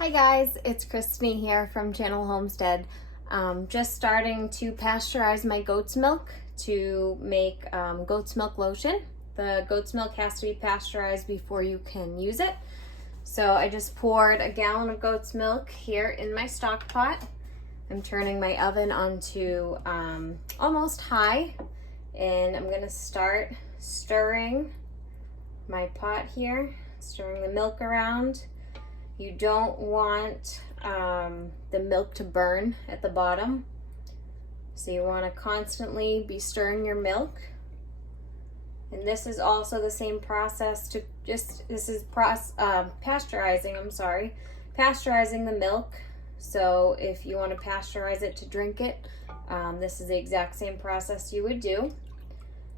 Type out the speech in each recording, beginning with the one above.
Hi guys, it's Christine here from Channel Homestead. Just starting to pasteurize my goat's milk to make goat's milk lotion. The goat's milk has to be pasteurized before you can use it. So I just poured a gallon of goat's milk here in my stock pot. I'm turning my oven onto almost high, and I'm gonna start stirring my pot here, stirring the milk around. You don't want the milk to burn at the bottom. So you want to constantly be stirring your milk. And this is also the same process to pasteurizing, pasteurizing the milk. So if you want to pasteurize it to drink it, this is the exact same process you would do.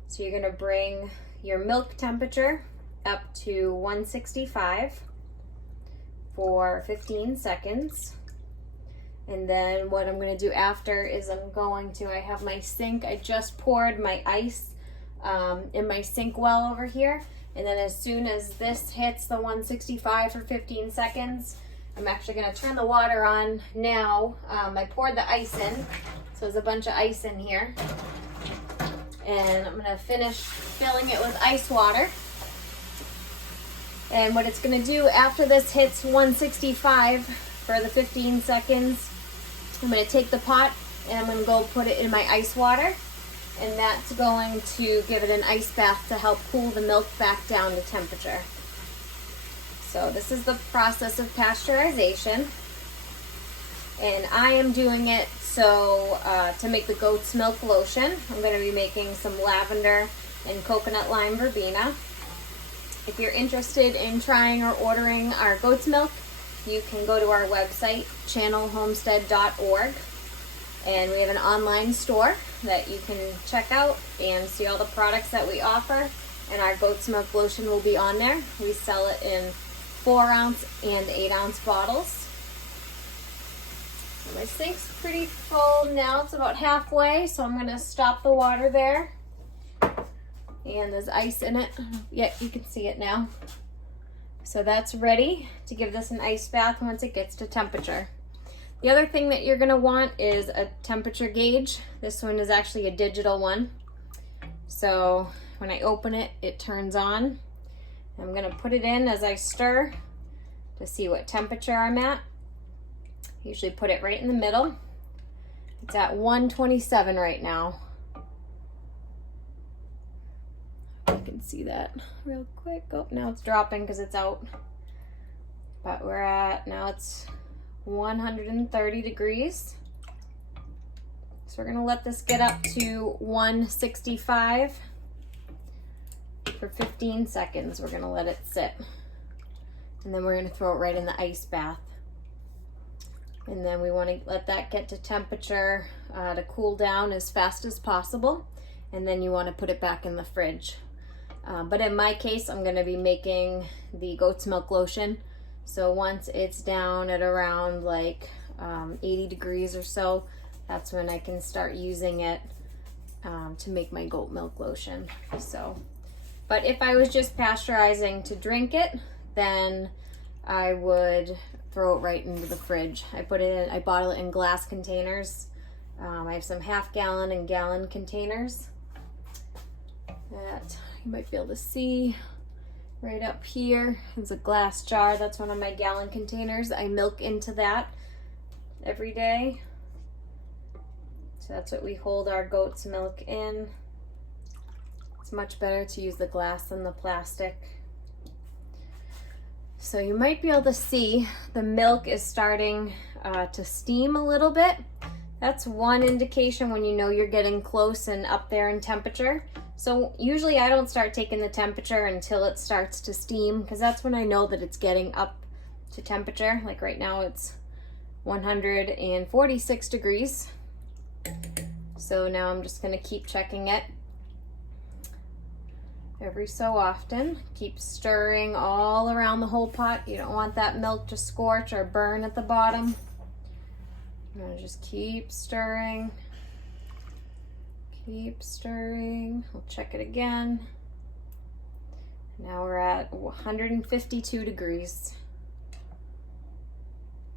So you're going to bring your milk temperature up to 165 for 15 seconds. And then what I'm going to do after is I have my sink. I just poured my ice in my sink well over here. And then as soon as this hits the 165 for 15 seconds, I'm actually going to turn the water on now. I poured the ice in, so there's a bunch of ice in here. And I'm going to finish filling it with ice water. And what it's going to do after this hits 165 for the 15 seconds, I'm going to take the pot and I'm going to go put it in my ice water. And that's going to give it an ice bath to help cool the milk back down to temperature. So this is the process of pasteurization. And I am doing it to make the goat's milk lotion. I'm going to be making some lavender and coconut lime verbena. If you're interested in trying or ordering our goat's milk, you can go to our website, channelhomestead.org, and we have an online store that you can check out and see all the products that we offer, and our goat's milk lotion will be on there. We sell it in 4-ounce and 8-ounce bottles. So my sink's pretty full now. It's about halfway, so I'm going to stop the water there. And there's ice in it. Yeah, you can see it now. So that's ready to give this an ice bath once it gets to temperature. The other thing that you're gonna want is a temperature gauge. This one is actually a digital one. So when I open it, it turns on. I'm gonna put it in as I stir to see what temperature I'm at. Usually put it right in the middle. It's at 127 right now. You can see that real quick. Oh, now it's dropping because it's out. But now it's 130 degrees. So we're gonna let this get up to 165 for 15 seconds. We're gonna let it sit. And then we're gonna throw it right in the ice bath. And then we wanna let that get to temperature to cool down as fast as possible. And then you wanna put it back in the fridge. But in my case, I'm going to be making the goat's milk lotion. So once it's down at around like 80 degrees or so, that's when I can start using it to make my goat milk lotion. But if I was just pasteurizing to drink it, then I would throw it right into the fridge. I bottle it in glass containers. I have some half-gallon and gallon containers that you might be able to see right up here. It's a glass jar. That's one of my gallon containers. I milk into that every day. So that's what we hold our goat's milk in. It's much better to use the glass than the plastic. So you might be able to see the milk is starting to steam a little bit. That's one indication when you know you're getting close and up there in temperature. So usually I don't start taking the temperature until it starts to steam, because that's when I know that it's getting up to temperature. Like right now it's 146 degrees. So now I'm just going to keep checking it every so often. Keep stirring all around the whole pot. You don't want that milk to scorch or burn at the bottom. I'm going to just keep stirring. Keep stirring. I'll check it again. Now we're at 152 degrees.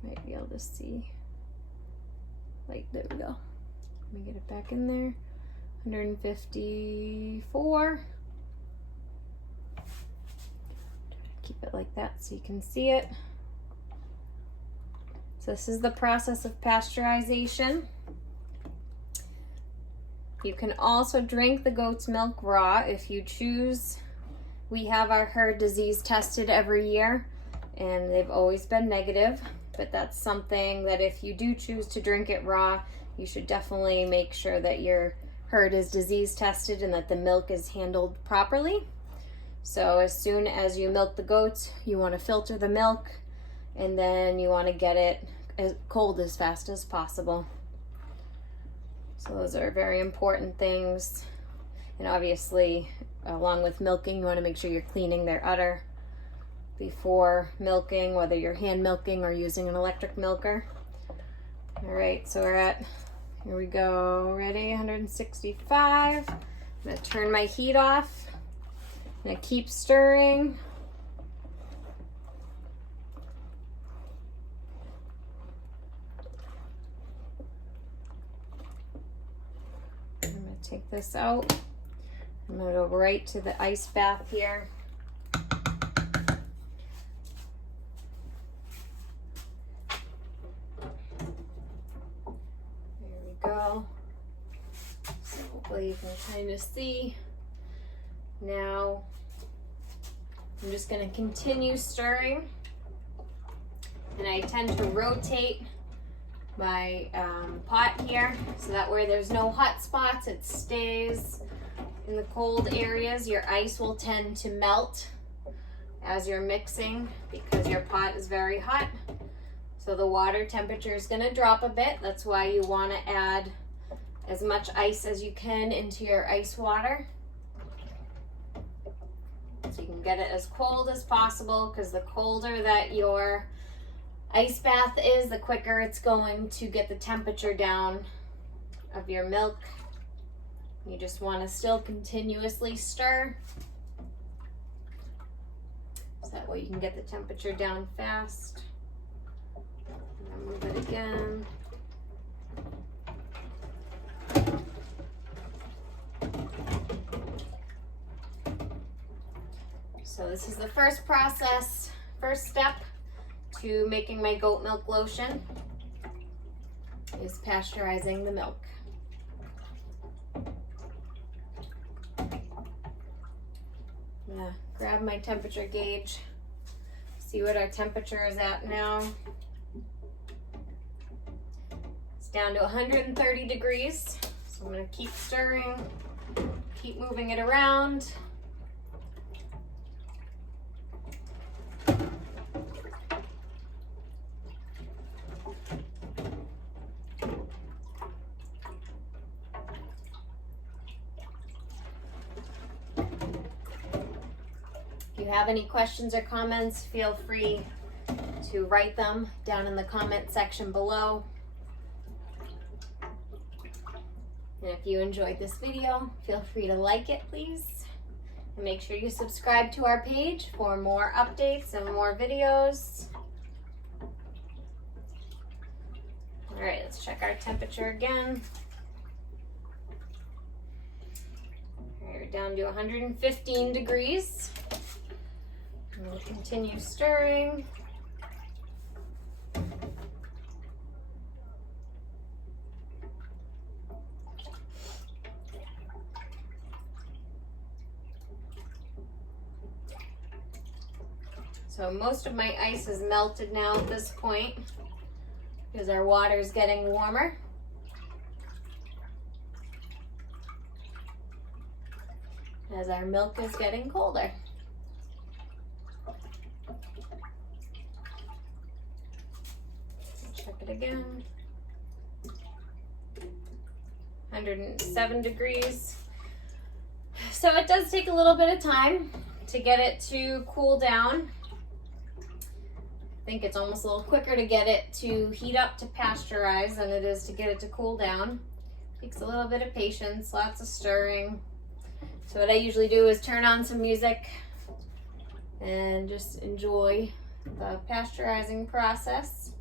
Might be able to see. Like, there we go. Let me get it back in there. 154. Keep it like that so you can see it. So this is the process of pasteurization. You can also drink the goat's milk raw if you choose. We have our herd disease tested every year and they've always been negative, but that's something that if you do choose to drink it raw, you should definitely make sure that your herd is disease tested and that the milk is handled properly. So as soon as you milk the goats, you want to filter the milk and then you want to get it as cold as fast as possible. So those are very important things. And obviously, along with milking, you want to make sure you're cleaning their udder before milking, whether you're hand milking or using an electric milker. All right, so we're at, here we go, ready, 165. I'm gonna turn my heat off. I'm gonna keep stirring. I'm gonna take this out. I'm gonna go right to the ice bath here. There we go. So hopefully you can kind of see. Now, I'm just going to continue stirring, and I tend to rotate my pot here so that way there's no hot spots. It stays in the cold areas. Your ice will tend to melt as you're mixing because your pot is very hot. So the water temperature is going to drop a bit. That's why you want to add as much ice as you can into your ice water. So you can get it as cold as possible, because the colder that your ice bath is, the quicker it's going to get the temperature down of your milk. You just want to still continuously stir, so that way you can get the temperature down fast. And then move it again. So this is the first step to making my goat milk lotion, is pasteurizing the milk. I'm gonna grab my temperature gauge, see what our temperature is at now. It's down to 130 degrees, so I'm gonna keep stirring, keep moving it around. If you have any questions or comments, feel free to write them down in the comment section below. And if you enjoyed this video, feel free to like it, please. And make sure you subscribe to our page for more updates and more videos. All right, let's check our temperature again. We're down to 115 degrees. And we'll continue stirring. So most of my ice is melted now at this point because our water is getting warmer. As our milk is getting colder. Check it again. 107 degrees. So it does take a little bit of time to get it to cool down. I think it's almost a little quicker to get it to heat up to pasteurize than it is to get it to cool down. Takes a little bit of patience, lots of stirring. So what I usually do is turn on some music and just enjoy the pasteurizing process.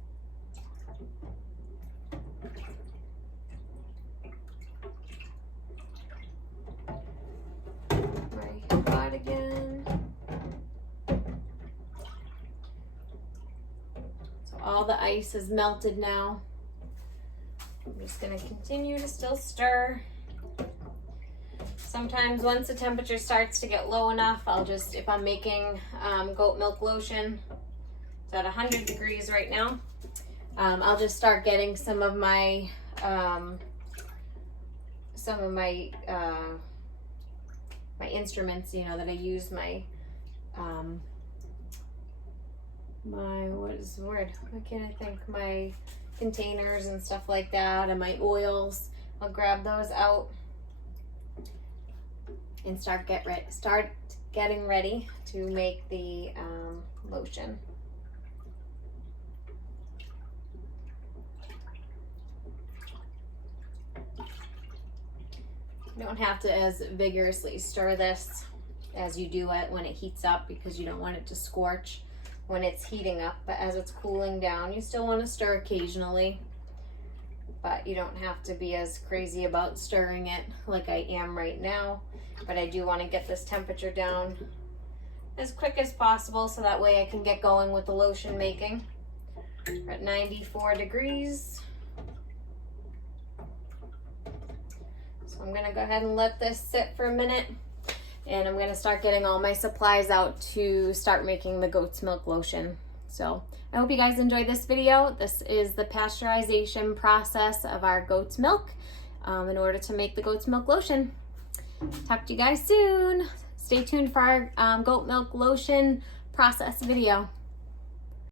that again. So all the ice is melted now. I'm just gonna continue to still stir. Sometimes once the temperature starts to get low enough, I'll just, if I'm making goat milk lotion, it's at 100 degrees right now, I'll just start getting some of my my instruments, you know, that I use, my what is the word? Why can't I think? My containers and stuff like that, and my oils. I'll grab those out and start getting ready to make the lotion. You don't have to as vigorously stir this as you do it when it heats up, because you don't want it to scorch when it's heating up. But as it's cooling down, you still want to stir occasionally, but you don't have to be as crazy about stirring it like I am right now. But I do want to get this temperature down as quick as possible so that way I can get going with the lotion making. We're at 94 degrees. So I'm gonna go ahead and let this sit for a minute, and I'm gonna start getting all my supplies out to start making the goat's milk lotion. So I hope you guys enjoyed this video. This is the pasteurization process of our goat's milk in order to make the goat's milk lotion. Talk to you guys soon. Stay tuned for our goat milk lotion process video.